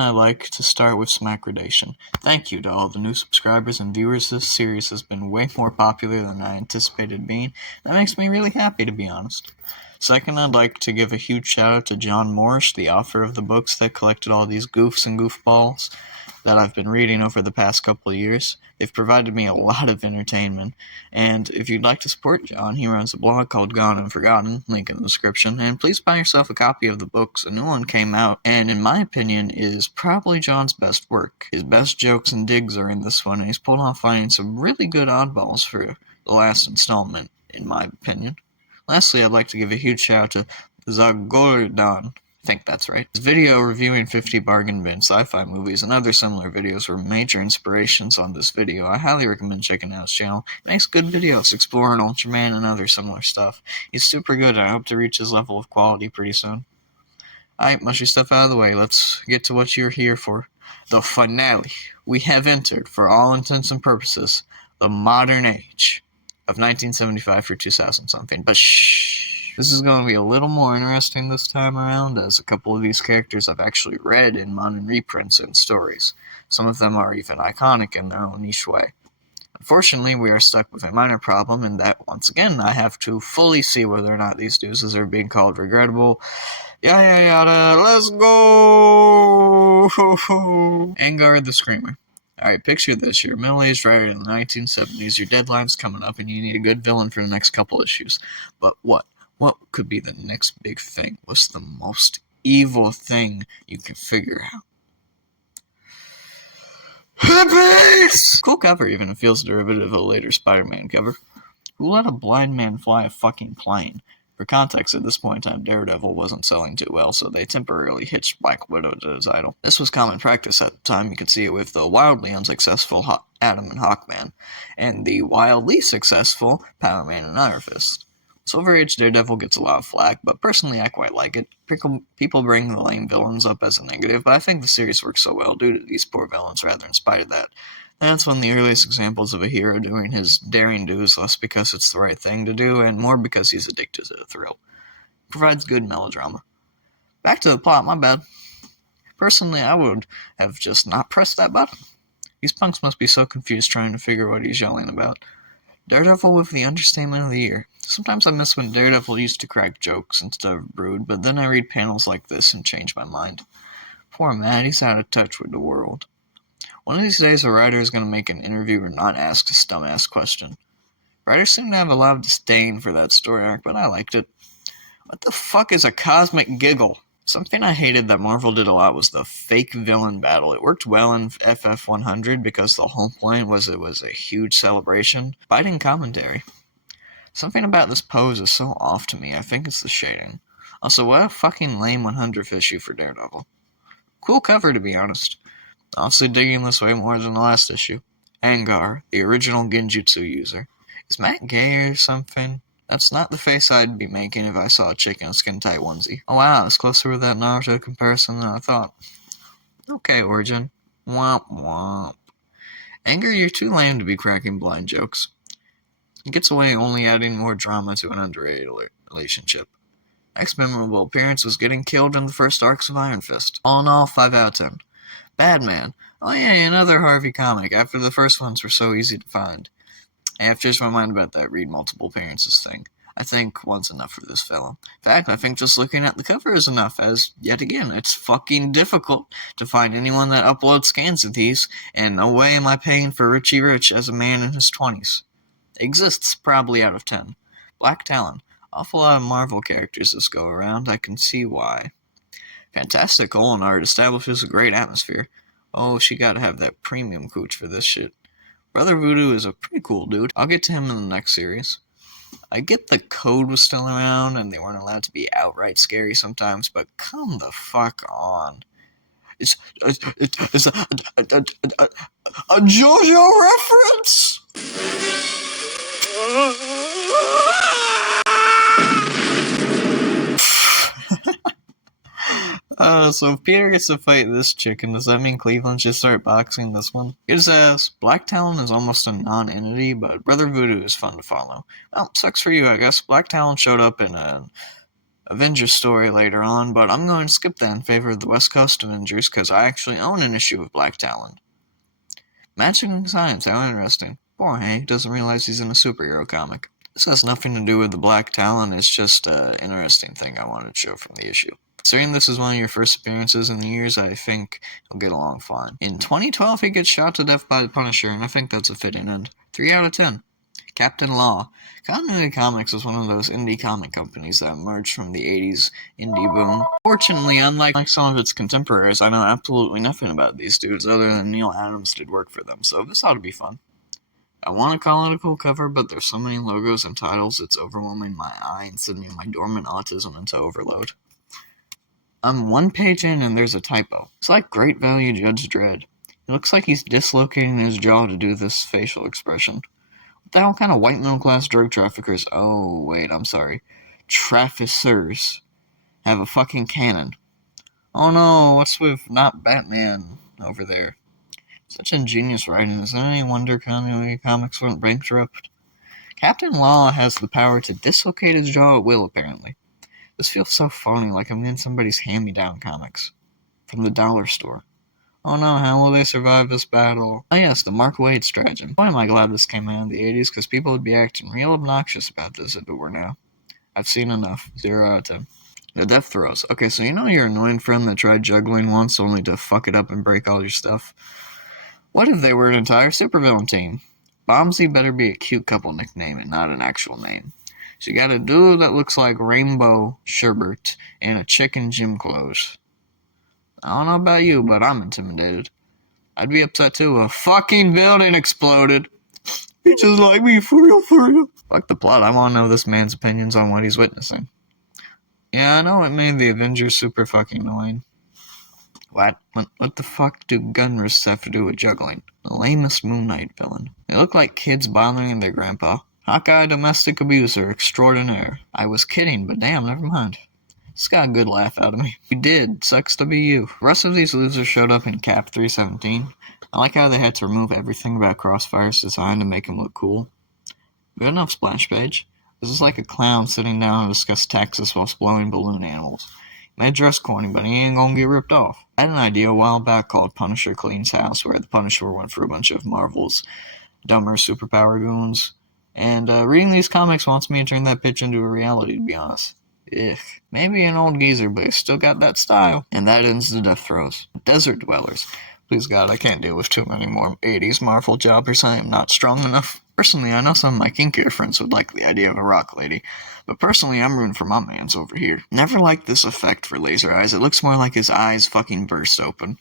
begin, I'd like to start with some accreditation. Thank you to all the new subscribers and viewers. This series has been way more popular than I anticipated being. That makes me really happy, to be honest. Second, I'd like to give a huge shout out to John Morrish, the author of the books that collected all these goofs and goofballs that I've been reading over the past couple of years. They've provided me a lot of entertainment, and if you'd like to support John, he runs a blog called Gone and Forgotten, link in the description, and please buy yourself a copy of the books. A new one came out, and in my opinion, is probably John's best work. His best jokes and digs are in this one, and he's pulled off finding some really good oddballs for the last installment, in my opinion. Lastly, I'd like to give a huge shout out to Zagroudans. I think that's right. His video reviewing 50 bargain bin sci-fi movies and other similar videos were major inspirations on this video. I highly recommend checking out his channel. He makes good videos exploring Ultraman and other similar stuff. He's super good, and I hope to reach his level of quality pretty soon. Alright, mushy stuff out of the way. Let's get to what you're here for. The finale. We have entered, for all intents and purposes, the modern age of 1975 through 2000 something. But shh. This is going to be a little more interesting this time around, as a couple of these characters I've actually read in modern reprints and stories. Some of them are even iconic in their own niche way. Unfortunately, we are stuck with a minor problem in that, once again, I have to fully see whether or not these deuces are being called regrettable. Yada yada, let's go! Angar the Screamer. Alright, picture this. You're a middle-aged writer in the 1970s, your deadline's coming up, and you need a good villain for the next couple issues. But what? What could be the next big thing? What's the most evil thing you can figure out? Hippies! Cool cover, even. It feels derivative of a later Spider-Man cover. Who let a blind man fly a fucking plane? For context, at this point in time, Daredevil wasn't selling too well, so they temporarily hitched Black Widow to the title. This was common practice at the time. You could see it with the wildly unsuccessful Atom and Hawkman, and the wildly successful Power Man and Iron Fist. Silver Age Daredevil gets a lot of flack, but personally I quite like it. People bring the lame villains up as a negative, but I think the series works so well due to these poor villains rather in spite of that. That's one of the earliest examples of a hero doing his daring do's less because it's the right thing to do, and more because he's addicted to the thrill. Provides good melodrama. Back to the plot, my bad. Personally, I would have just not pressed that button. These punks must be so confused trying to figure what he's yelling about. Daredevil with the understatement of the year. Sometimes I miss when Daredevil used to crack jokes instead of brood, but then I read panels like this and change my mind. Poor Matt, he's out of touch with the world. One of these days a writer is going to make an interviewer not ask this dumbass question. Writers seem to have a lot of disdain for that story arc, but I liked it. What the fuck is a cosmic giggle? Something I hated that Marvel did a lot was the fake villain battle. It worked well in FF100 because the whole point was it was a huge celebration. Biting commentary. Something about this pose is so off to me. I think it's the shading. Also, what a fucking lame 100th issue for Daredevil. Cool cover, to be honest. Honestly digging this way more than the last issue. Angar, the original Genjutsu user. Is Matt gay or something? That's not the face I'd be making if I saw a chick in a skin-tight onesie. Oh wow, it's closer with that Naruto comparison than I thought. Okay, Origin. Womp womp. Anger, you're too lame to be cracking blind jokes. He gets away only adding more drama to an underrated relationship. Next memorable appearance was getting killed in the first arcs of Iron Fist. All in all, 5 out of 10. Badman. Oh yeah, another Harvey comic, after the first ones were so easy to find. I have changed my mind about that read multiple appearances thing. I think one's enough for this fellow. In fact, I think just looking at the cover is enough, as, yet again, it's fucking difficult to find anyone that uploads scans of these, and no way am I paying for Richie Rich as a man in his 20s. Exists, probably out of 10. Black Talon. Awful lot of Marvel characters this go around, I can see why. Fantastic Olin art establishes a great atmosphere. Oh, she gotta have that premium cooch for this shit. Brother Voodoo is a pretty cool dude. I'll get to him in the next series. I get the code was still around and they weren't allowed to be outright scary sometimes, but come the fuck on. It's a JoJo reference! So if Peter gets to fight this chicken, does that mean Cleveland should start boxing this one? Good as ass. Black Talon is almost a non-entity, but Brother Voodoo is fun to follow. Well, sucks for you, I guess. Black Talon showed up in a Avengers story later on, but I'm going to skip that in favor of the West Coast Avengers because I actually own an issue of Black Talon. Magic and science, how interesting. Poor Hank doesn't realize he's in a superhero comic. This has nothing to do with the Black Talon, it's just an interesting thing I wanted to show from the issue. Considering this is one of your first appearances in the years, I think he'll get along fine. In 2012, he gets shot to death by the Punisher, and I think that's a fitting end. 3 out of 10. Captain Law. Continuity Comics is one of those indie comic companies that emerged from the 80s indie boom. Fortunately, unlike some of its contemporaries, I know absolutely nothing about these dudes other than Neil Adams did work for them, so this ought to be fun. I want to call it a cool cover, but there's so many logos and titles it's overwhelming my eye and sending my dormant autism into overload. I'm 1 page in and there's a typo. It's like Great Value Judge Dredd. It looks like he's dislocating his jaw to do this facial expression. What the hell kind of white middle-class drug traffickers, oh wait, I'm sorry, trafficers, have a fucking cannon? Oh no, what's with not Batman over there? Such ingenious writing, is it any wonder continuity comics went bankrupt? Captain Law has the power to dislocate his jaw at will, apparently. This feels so phony, like I'm in somebody's hand-me-down comics. From the dollar store. Oh no, how will they survive this battle? Oh yes, the Mark Waid stratagem. Why am I glad this came out in the 80s, because people would be acting real obnoxious about this if it were now. I've seen enough. 0 out of 10. The death throes. Okay, so you know your annoying friend that tried juggling once only to fuck it up and break all your stuff? What if they were an entire supervillain team? Bombsy better be a cute couple nickname and not an actual name. So you got a dude that looks like Rainbow Sherbert and a chick in gym clothes. I don't know about you, but I'm intimidated. I'd be upset too. A fucking building exploded. He just like me, for real, for real. Fuck the plot, I want to know this man's opinions on what he's witnessing. Yeah, I know it made the Avengers super fucking annoying. What the fuck do gun risks have to do with juggling? The lamest Moon Knight villain. They look like kids bothering their grandpa. Hawkeye domestic abuser extraordinaire. I was kidding, but damn, never mind. This got a good laugh out of me. You did. Sucks to be you. The rest of these losers showed up in Cap 317. I like how they had to remove everything about Crossfire's design to make him look cool. Good enough splash page. This is like a clown sitting down to discuss taxes while blowing balloon animals. He may dress corny, but he ain't gonna get ripped off. I had an idea a while back called Punisher Cleans House, where the Punisher went through a bunch of Marvel's dumber superpower goons. And reading these comics wants me to turn that pitch into a reality, to be honest. Ugh. Maybe an old geezer, but he's still got that style. And that ends the death throes. Desert Dwellers. Please God, I can't deal with too many more 80s Marvel jobbers. I am not strong enough. Personally, I know some of my kinkier friends would like the idea of a rock lady. But personally, I'm rooting for my mans over here. Never liked this effect for Laser Eyes. It looks more like his eyes fucking burst open.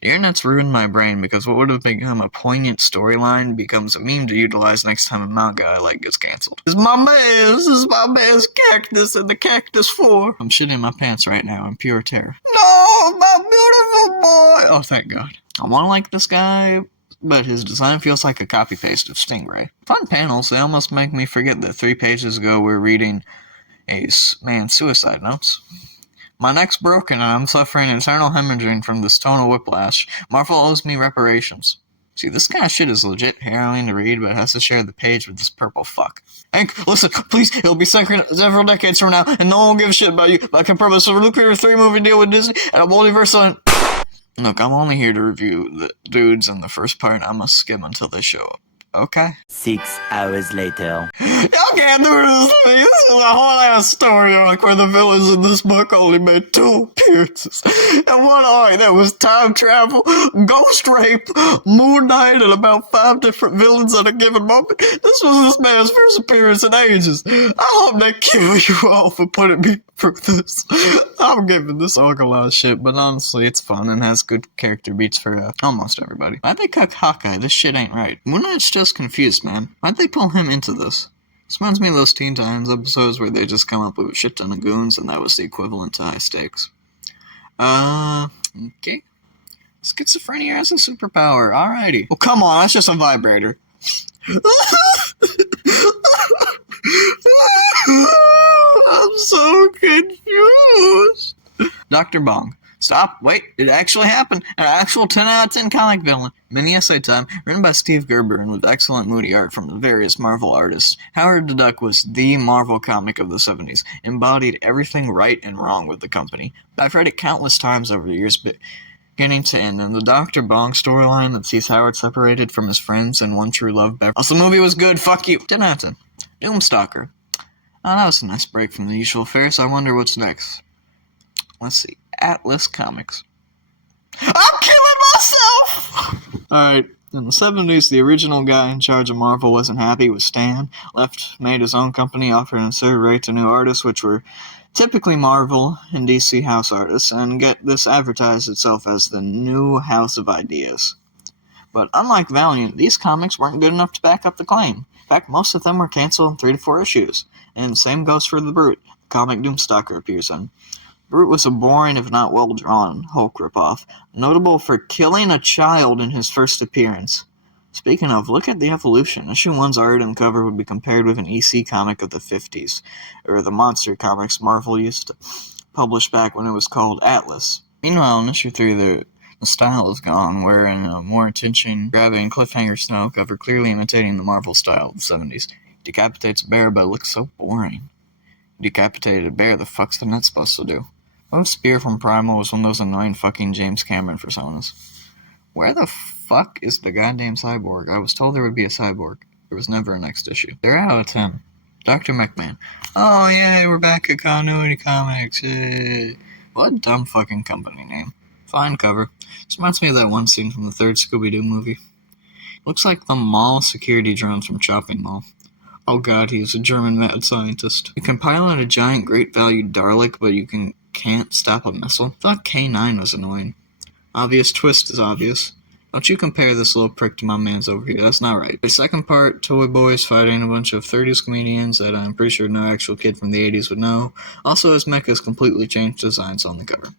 The internet's ruined my brain because what would have become a poignant storyline becomes a meme to utilize next time a manga I like gets cancelled. This is my man's cactus and the cactus 4. I'm shitting my pants right now in pure terror. No, my beautiful boy! Oh, thank God. I want to like this guy, but his design feels like a copy-paste of Stingray. Fun panels, they almost make me forget that 3 pages ago we were reading a man's suicide notes. My neck's broken and I'm suffering internal hemorrhaging from this tonal whiplash. Marvel owes me reparations. See, this kind of shit is legit harrowing to read, but it has to share the page with this purple fuck. Hank, listen, please, it'll be several decades from now, and no one will give a shit about you, but I can promise a nuclear 3-movie deal with Disney, and a multiverse on... Look, I'm only here to review the dudes in the first part. I must skim until they show up. Okay? 6 hours later. Y'all can't do this to me. This is a whole ass story arc where the villains in this book only made 2 appearances. And one arc that was time travel, ghost rape, Moon Knight, and about 5 different villains at a given moment. This was this man's first appearance in ages. I hope they kill you all for putting me through this. I'm giving this arc a lot of shit, but honestly, it's fun and has good character beats for almost everybody. Why'd they cook Hawkeye? This shit ain't right. Moon Knight's just confused, man. Why'd they pull him into this? This reminds me of those Teen Titans episodes where they just come up with a shit ton of goons and that was the equivalent to high stakes. Okay. Schizophrenia as a superpower. Alrighty. Well, come on, that's just a vibrator. I'm so confused. Dr. Bong. Stop, wait, it actually happened. An actual 10 out of 10 comic villain. Mini essay time, written by Steve Gerber and with excellent moody art from the various Marvel artists. Howard the Duck was the Marvel comic of the 70s, embodied everything right and wrong with the company. I've read it countless times over the years, beginning to end, and the Dr. Bong storyline that sees Howard separated from his friends and one true love. Also, the movie was good, fuck you. 10 out of 10. Doomstalker. Oh, that was a nice break from the usual fare, so I wonder what's next. Let's see. Atlas Comics. I'm killing myself! Alright, in the 70s, the original guy in charge of Marvel wasn't happy with Stan, made his own company, offered an absurd rate to new artists, which were typically Marvel and DC house artists, and get this advertised itself as the new house of ideas. But unlike Valiant, these comics weren't good enough to back up the claim. In fact, most of them were canceled in 3 to 4 issues. And the same goes for the Brute, the comic Doomstalker appears in. Brute was a boring, if not well-drawn, Hulk ripoff, notable for killing a child in his first appearance. Speaking of, look at the evolution. Issue 1's art and cover would be compared with an EC comic of the 50s, or the monster comics Marvel used to publish back when it was called Atlas. Meanwhile, in issue 3, the style is gone, wherein a more attention-grabbing cliffhanger snow cover clearly imitating the Marvel style of the 70s. Decapitates a bear, but it looks so boring. Decapitated a bear, the fuck's the net supposed to do? What if Spear from Primal was one of those annoying fucking James Cameron personas? Where the fuck is the goddamn cyborg? I was told there would be a cyborg. There was never a next issue. They're out of 10. Dr. McMahon. Oh, yay, we're back at Continuity Comics. Yay. What a dumb fucking company name. Fine cover. This reminds me of that one scene from the third Scooby-Doo movie. Looks like the mall security drones from Chopping Mall. Oh god, he is a German mad scientist. You can pilot a giant great value Dalek, but you can't stop a missile. I thought K9 was annoying. Obvious twist is obvious. Don't you compare this little prick to my man's over here, that's not right. The second part, Toy Boys fighting a bunch of 30s comedians that I'm pretty sure no actual kid from the 80s would know. Also, his mecha's completely changed designs on the cover.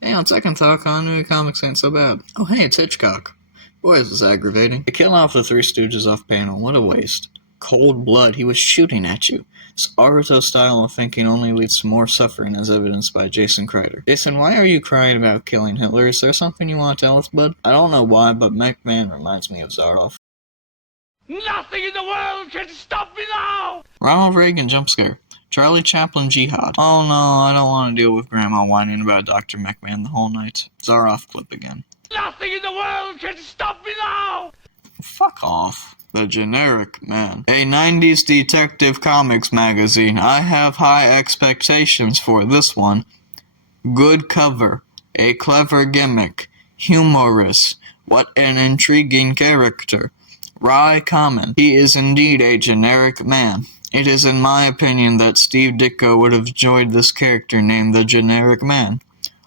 Hey, on second thought, Continuity Comics ain't so bad. Oh hey, it's Hitchcock. Boy, this is aggravating. They kill off the Three Stooges off panel, what a waste. Cold blood, he was shooting at you. This Aruto style of thinking only leads to more suffering, as evidenced by Jason Kreider. Jason, why are you crying about killing Hitler? Is there something you want to tell us, bud? I don't know why, but McMahon reminds me of Zaroff. Nothing in the world can stop me now! Ronald Reagan jump scare. Charlie Chaplin jihad. Oh no, I don't want to deal with Grandma whining about Dr. McMahon the whole night. Zaroff clip again. Nothing in the world can stop me now! Fuck off. The Generic Man. A 90s Detective Comics magazine. I have high expectations for this one. Good cover. A clever gimmick. Humorous. What an intriguing character. Wry comment. He is indeed a generic man. It is in my opinion that Steve Ditko would have enjoyed this character named the Generic Man.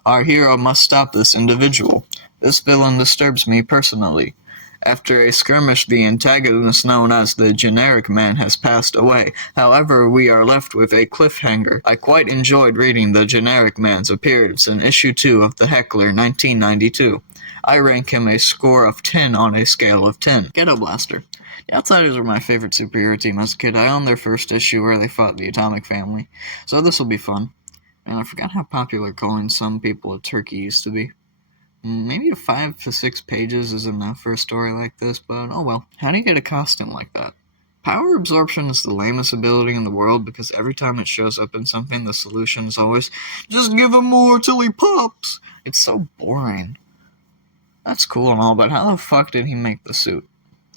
Our hero must stop this individual. This villain disturbs me personally. After a skirmish, the antagonist known as the Generic Man has passed away. However, we are left with a cliffhanger. I quite enjoyed reading the Generic Man's appearance in issue 2 of The Heckler, 1992. I rank him a score of 10 on a scale of 10. Ghetto Blaster. The Outsiders were my favorite superhero team as a kid. I owned their first issue where they fought the Atomic Family, so this will be fun. And I forgot how popular calling some people a turkey used to be. Maybe 5 to 6 pages is enough for a story like this, but oh well. How do you get a costume like that? Power absorption is the lamest ability in the world because every time it shows up in something, the solution is always, just give him more till he pops. It's so boring. That's cool and all, but how the fuck did he make the suit?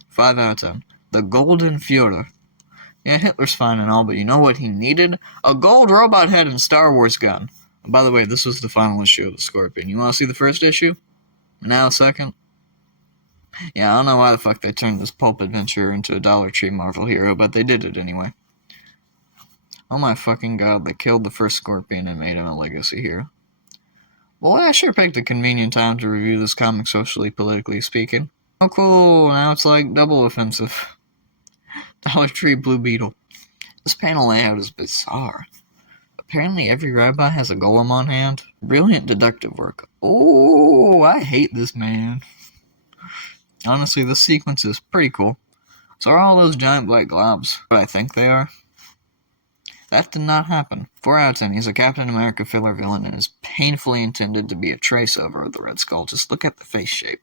5 out of 10. The Golden Führer. Yeah, Hitler's fine and all, but you know what he needed? A gold robot head and Star Wars gun. And by the way, this was the final issue of the Scorpion. You want to see the first issue? Now second? Yeah, I don't know why the fuck they turned this pulp adventurer into a Dollar Tree Marvel hero, but they did it anyway. Oh my fucking god, they killed the first Scorpion and made him a legacy hero. Boy, I sure picked a convenient time to review this comic socially, politically speaking. Oh cool, now it's like double offensive. Dollar Tree Blue Beetle. This panel layout is bizarre. Apparently every rabbi has a golem on hand. Brilliant deductive work. Oh, I hate this man. Honestly, this sequence is pretty cool. So are all those giant black globs what I think they are? That did not happen. 4 out of 10. He's a Captain America filler villain and is painfully intended to be a traceover of the Red Skull. Just look at the face shape.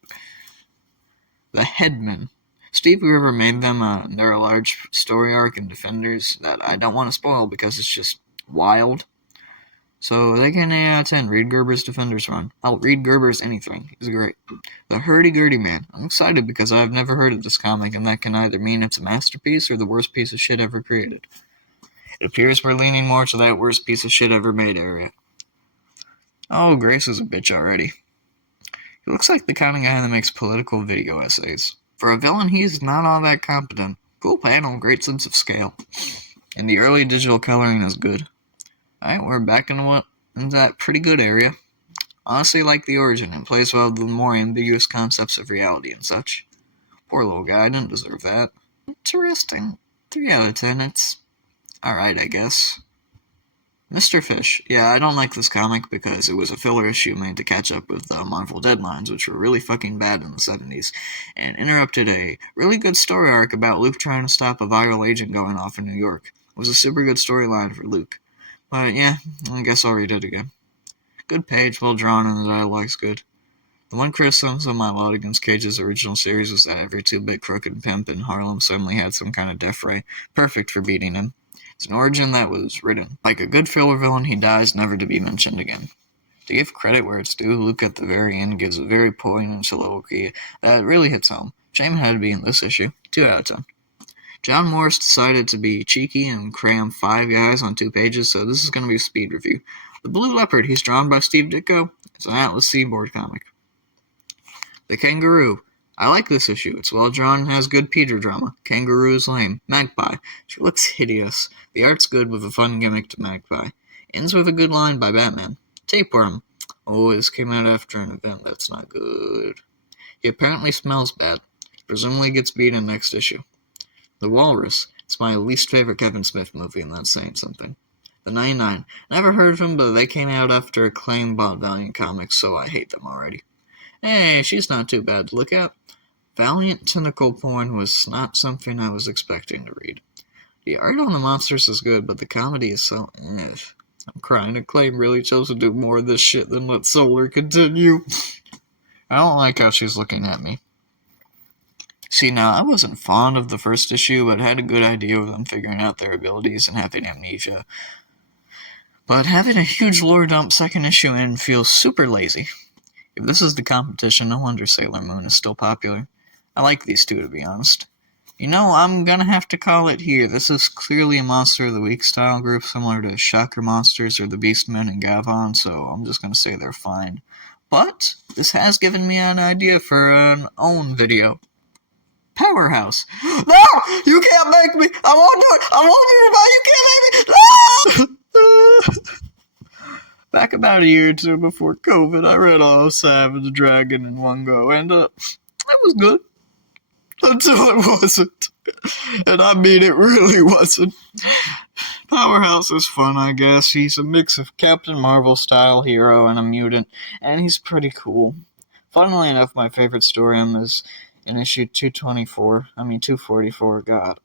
The Headmen. Steve River made them they're a large story arc in Defenders that I don't want to spoil because it's just wild. So they get an 8 out of 10. Read Gerber's Defenders run. I'll read Gerber's anything. He's great. The Herdy Gerdy Man. I'm excited because I've never heard of this comic, and that can either mean it's a masterpiece or the worst piece of shit ever created. It appears we're leaning more to that worst piece of shit ever made area. Oh, Grace is a bitch already. He looks like the kind of guy that makes political video essays. For a villain, he's not all that competent. Cool panel, great sense of scale. And the early digital coloring is good. Alright, we're back into that pretty good area. Honestly, like the origin, it plays well with the more ambiguous concepts of reality and such. Poor little guy, didn't deserve that. Interesting. 3 out of 10, it's alright, I guess. Mr. Fish. Yeah, I don't like this comic because it was a filler issue made to catch up with the Marvel deadlines, which were really fucking bad in the 70s, and interrupted a really good story arc about Luke trying to stop a viral agent going off in New York. It was a super good storyline for Luke. But yeah, I guess I'll read it again. Good page, well drawn, and the dialogue's good. The one criticism of my lot against Cage's original series was that every 2-bit crooked pimp in Harlem suddenly had some kind of death ray, perfect for beating him. It's an origin that was written. Like a good filler villain, he dies never to be mentioned again. To give credit where it's due, Luke at the very end gives a very poignant soliloquy that really hits home. Shame it had to be in this issue. 2 out of 10. John Morris decided to be cheeky and cram 5 guys on 2 pages, so this is going to be a speed review. The Blue Leopard, he's drawn by Steve Ditko. It's an Atlas Seaboard comic. The Kangaroo. I like this issue. It's well drawn and has good Peter drama. Kangaroo is lame. Magpie. She looks hideous. The art's good with a fun gimmick to Magpie. Ends with a good line by Batman. Tapeworm. Oh, this came out after an event. That's not good. He apparently smells bad. Presumably gets beaten next issue. The Walrus. It's my least favorite Kevin Smith movie, and that's saying something. The 99. Never heard of him, but they came out after Acclaim bought Valiant Comics, so I hate them already. Hey, she's not too bad to look at. Valiant tentacle porn was not something I was expecting to read. The art on the monsters is good, but the comedy is so I'm crying. Acclaim really chose to do more of this shit than let Solar continue. I don't like how she's looking at me. See, now, I wasn't fond of the first issue, but had a good idea of them figuring out their abilities and having amnesia. But having a huge lore dump second issue in feels super lazy. If this is the competition, no wonder Sailor Moon is still popular. I like these two, to be honest. You know, I'm gonna have to call it here. This is clearly a Monster of the Week style group, similar to Shocker Monsters or the Beastmen and Gavon, so I'm just gonna say they're fine. But this has given me an idea for an own video. Powerhouse. No! You can't make me! I won't do it! I won't do it! You can't make me! No! Back about a year or two before COVID, I read all of Savage Dragon in one go, and it was good. Until it wasn't. And I mean, it really wasn't. Powerhouse is fun, I guess. He's a mix of Captain Marvel-style hero and a mutant, and he's pretty cool. Funnily enough, my favorite story is in issue 244, God.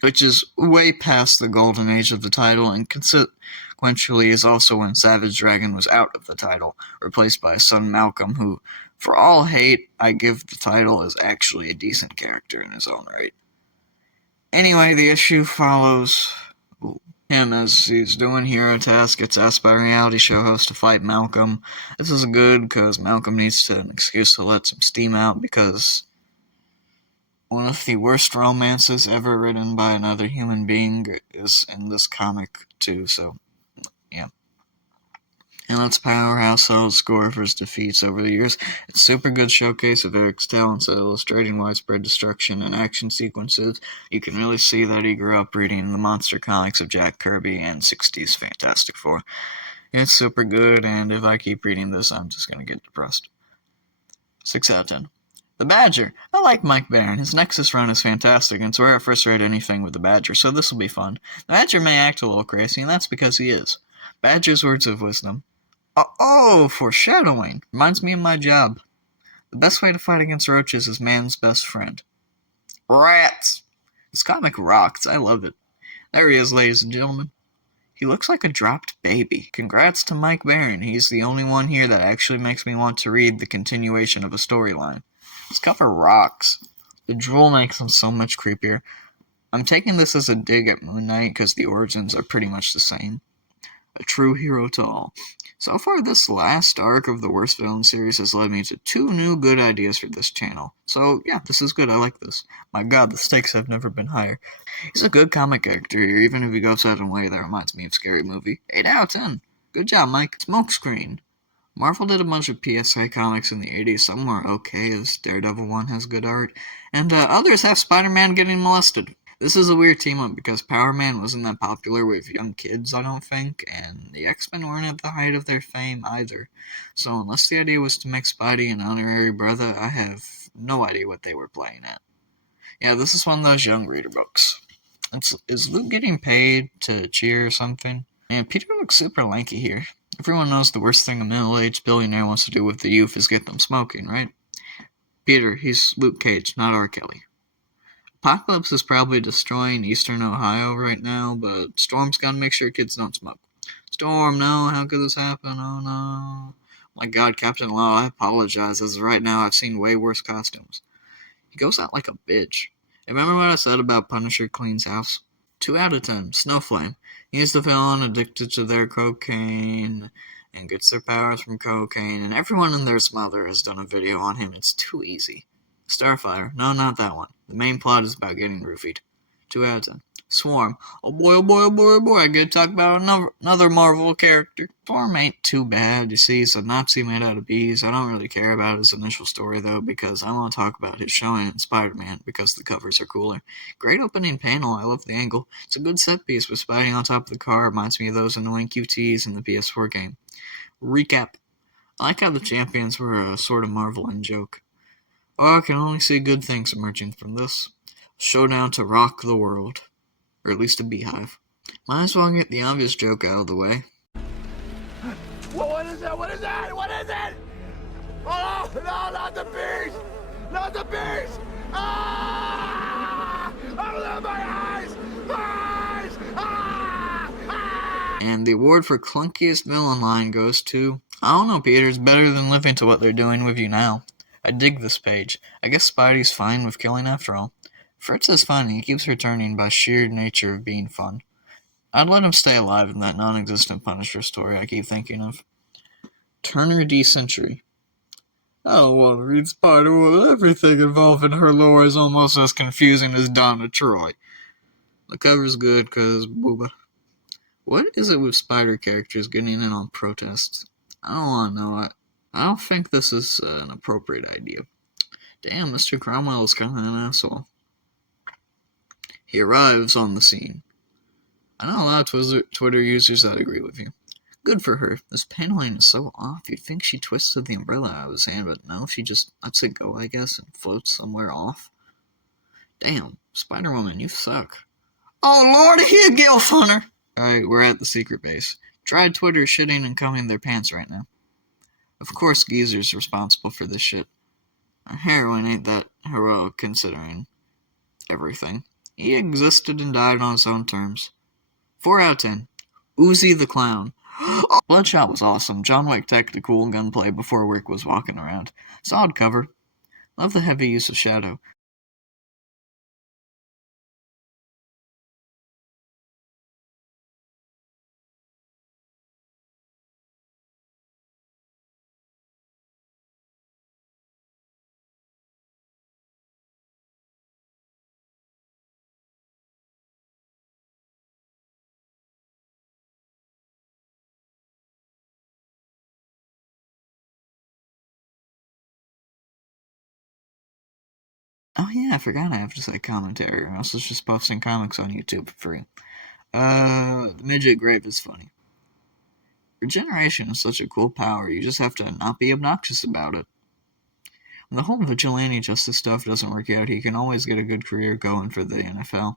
Which is way past the golden age of the title, and consequentially is also when Savage Dragon was out of the title, replaced by his son Malcolm, who, for all hate I give the title, is actually a decent character in his own right. Anyway, the issue follows him as he's doing hero tasks, gets asked by a reality show host to fight Malcolm. This is good because Malcolm needs an excuse to let some steam out because one of the worst romances ever written by another human being is in this comic too, so yeah. And let's Powerhouse solid score for his defeats over the years. It's a super good showcase of Eric's talents at illustrating widespread destruction and action sequences. You can really see that he grew up reading the monster comics of Jack Kirby and 60s Fantastic Four. It's super good, and if I keep reading this, I'm just going to get depressed. 6 out of 10. The Badger. I like Mike Barron. His Nexus run is fantastic, and it's where I first read anything with the Badger, so this will be fun. The Badger may act a little crazy, and that's because he is. Badger's words of wisdom. Oh, foreshadowing. Reminds me of my job. The best way to fight against roaches is man's best friend. Rats! This comic rocks. I love it. There he is, ladies and gentlemen. He looks like a dropped baby. Congrats to Mike Barron. He's the only one here that actually makes me want to read the continuation of a storyline. This cover rocks. The drool makes him so much creepier. I'm taking this as a dig at Moon Knight because the origins are pretty much the same. A true hero to all. So far, this last arc of the Worst Villain series has led me to 2 new good ideas for this channel. So yeah, this is good, I like this. My god, the stakes have never been higher. He's a good comic character here, even if he goes out in a way that reminds me of Scary Movie. 8 out of 10. Good job, Mike. Smokescreen. Marvel did a bunch of PSA comics in the 80s. Some were okay, as Daredevil one has good art, and others have Spider-Man getting molested. This is a weird team-up because Power Man wasn't that popular with young kids, I don't think, and the X-Men weren't at the height of their fame either. So unless the idea was to make Spidey an honorary brother, I have no idea what they were playing at. Yeah, this is one of those young reader books. Is Luke getting paid to cheer or something? And Peter looks super lanky here. Everyone knows the worst thing a middle-aged billionaire wants to do with the youth is get them smoking, right? Peter, he's Luke Cage, not R. Kelly. Apocalypse is probably destroying eastern Ohio right now, but Storm's gotta make sure kids don't smoke. Storm, no, how could this happen? Oh no. My god, Captain Law, I apologize, as right now I've seen way worse costumes. He goes out like a bitch. Remember what I said about Punisher cleans house? 2 out of 10. Snowflame. He's the villain addicted to their cocaine and gets their powers from cocaine, and everyone and their mother has done a video on him. It's too easy. Starfire. No, not that one. The main plot is about getting roofied. 2 out of 10. Swarm. Oh boy, oh boy, oh boy, oh boy, I get to talk about another Marvel character. Swarm ain't too bad, you see, he's a Nazi made out of bees. I don't really care about his initial story, though, because I want to talk about his showing in Spider-Man, because the covers are cooler. Great opening panel, I love the angle. It's a good set piece with Spidey on top of the car, reminds me of those annoying QTs in the PS4 game. Recap. I like how the champions were a sort of Marvel in-joke. Oh, I can only see good things emerging from this. Showdown to rock the world. Or at least a beehive. Might as well get the obvious joke out of the way. What is it? What is it? What is it? Oh, no, not the bees! Not the bees! Ah! Oh, my eyes! My eyes! Ah! Ah! And the award for clunkiest villain line goes to... I don't know, Peter, it's better than living to what they're doing with you now. I dig this page. I guess Spidey's fine with killing after all. Fritz is fun, he keeps returning by sheer nature of being fun. I'd let him stay alive in that non-existent Punisher story I keep thinking of. Turner D. Century. I don't want to read Spider-Woman. Everything involving her lore is almost as confusing as Donna Troy. The cover's good, cause booba. What is it with Spider characters getting in on protests? I don't want to know. I don't think this is an appropriate idea. Damn, Mr. Cromwell is kind of an asshole. He arrives on the scene. I know a lot of Twitter users that agree with you. Good for her. This paneling is so off. You'd think she twisted the umbrella out of his hand, but no, she just lets it go, I guess, and floats somewhere off. Damn, Spider-Woman, you suck. Oh, lordy, he a gilf hunter! Alright, we're at the secret base. Try Twitter shitting and combing their pants right now. Of course Geezer's responsible for this shit. Heroin ain't that heroic considering everything. He existed and died on his own terms. 4 out of 10. Uzi the Clown. Bloodshot was awesome. John Wick tactical gunplay before Wick was walking around. Solid cover. Love the heavy use of shadow. Oh yeah, I forgot I have to say commentary, or else it's just posting comics on YouTube for free. The midget grave is funny. Regeneration is such a cool power, you just have to not be obnoxious about it. When the whole vigilante justice stuff doesn't work out, he can always get a good career going for the NFL.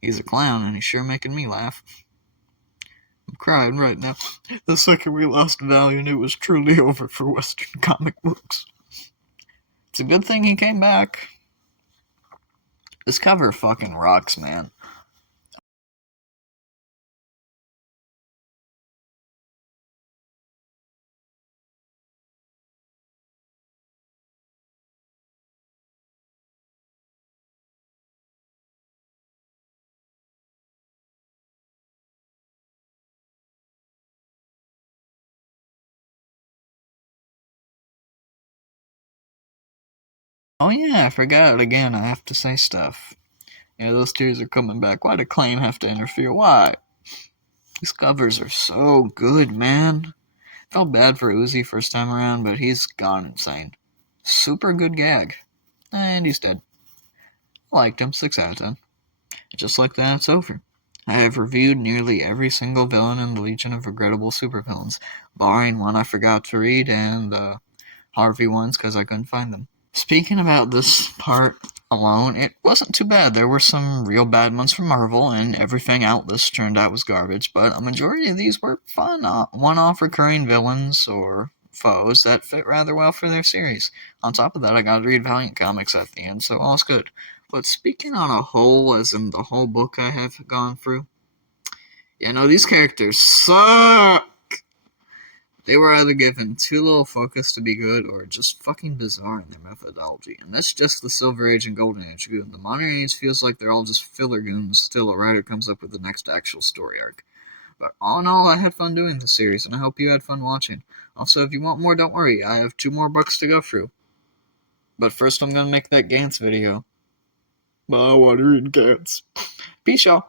He's a clown, and he's sure making me laugh. I'm crying right now. The second we lost Valiant, it was truly over for Western comic books. It's a good thing he came back. This cover fucking rocks, man. Oh yeah, I forgot again, I have to say stuff. Yeah, those tears are coming back. Why did Claim have to interfere? Why? These covers are so good, man. Felt bad for Uzi first time around, but he's gone insane. Super good gag. And he's dead. I liked him, 6 out of 10. Just like that, it's over. I have reviewed nearly every single villain in the Legion of Regrettable Supervillains, barring one I forgot to read and Harvey ones because I couldn't find them. Speaking about this part alone, it wasn't too bad. There were some real bad ones from Marvel, and everything out this turned out was garbage, but a majority of these were fun, one-off recurring villains or foes that fit rather well for their series. On top of that, I got to read Valiant comics at the end, so all's good. But speaking on a whole, as in the whole book I have gone through, yeah, no, these characters suck! They were either given too little focus to be good, or just fucking bizarre in their methodology. And that's just the Silver Age and Golden Age goon. The Modern Age feels like they're all just filler goons till a writer comes up with the next actual story arc. But all in all, I had fun doing the series, and I hope you had fun watching. Also, if you want more, don't worry, I have 2 more books to go through. But first I'm gonna make that Gantz video. I want to read Gantz. Peace, y'all.